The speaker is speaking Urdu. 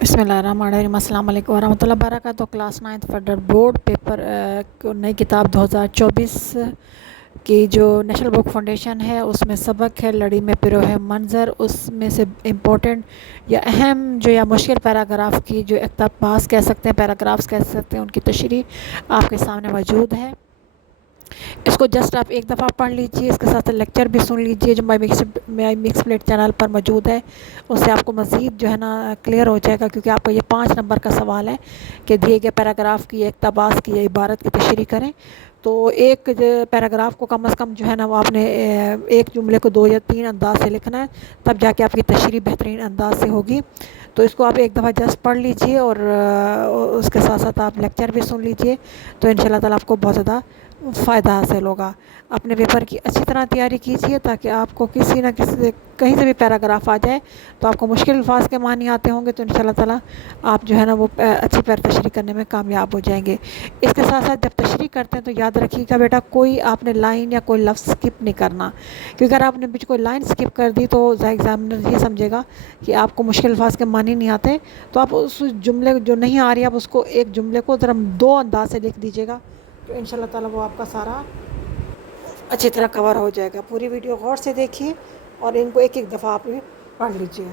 بسم اللہ الرحمن الرحیم۔ السلام علیکم ورحمۃ اللہ وبرکاتہ۔ کلاس 9 فیڈرل بورڈ پیپر نئی کتاب 2024 کی جو نیشنل بک فاؤنڈیشن ہے اس میں سبق ہے لڑی میں پیروہ منظر۔ اس میں سے امپورٹنٹ یا اہم جو یا مشکل پیراگراف کی جو اقتباس کہہ سکتے ہیں، پیراگرافس کہہ سکتے ہیں، ان کی تشریح آپ کے سامنے موجود ہے۔ اس کو جسٹ آپ ایک دفعہ پڑھ لیجئے، اس کے ساتھ لیکچر بھی سن لیجئے جو مائی مکس پلیٹ چینل پر موجود ہے۔ اس سے آپ کو مزید جو ہے نا کلیئر ہو جائے گا، کیونکہ آپ کو یہ 5 نمبر کا سوال ہے کہ دیے گئے پیراگراف کی اقتباس کی یا عبارت کی تشریح کریں۔ تو ایک پیراگراف کو کم از کم جو ہے نا وہ آپ نے ایک جملے کو 2 یا 3 انداز سے لکھنا ہے، تب جا کے آپ کی تشریح بہترین انداز سے ہوگی۔ تو اس کو آپ ایک دفعہ جسٹ پڑھ لیجئے اور اس کے ساتھ ساتھ آپ لیکچر بھی سن لیجئے، تو انشاءاللہ تعالیٰ آپ کو بہت زیادہ فائدہ حاصل ہوگا۔ اپنے پیپر کی اچھی طرح تیاری کیجیے تاکہ آپ کو کسی نہ کسی سے کہیں سے بھی پیراگراف آ جائے تو آپ کو مشکل الفاظ کے معنی آتے ہوں گے، تو انشاءاللہ تعالیٰ آپ جو ہے نا وہ اچھی پیر تشریح کرنے میں کامیاب ہو جائیں گے۔ اس کے ساتھ ساتھ جب تشریح کرتے ہیں تو یاد رکھیے گا بیٹا، کوئی آپ نے لائن یا کوئی لفظ سکپ نہیں کرنا، کیونکہ اگر آپ نے بیچ کوئی لائن سکپ کر دی تو ایگزامنر یہ سمجھے گا کہ آپ کو مشکل الفاظ کے معنی نہیں آتے۔ تو آپ اس جملے جو نہیں آ رہی آپ اس کو ایک جملے کو ذرا 2 انداز سے لکھ دیجیے گا، تو انشاءاللہ تعالیٰ وہ آپ کا سارا اچھی طرح کور ہو جائے گا۔ پوری ویڈیو غور سے دیکھیے اور ان کو ایک ایک دفعہ آپ پڑھ لیجیے۔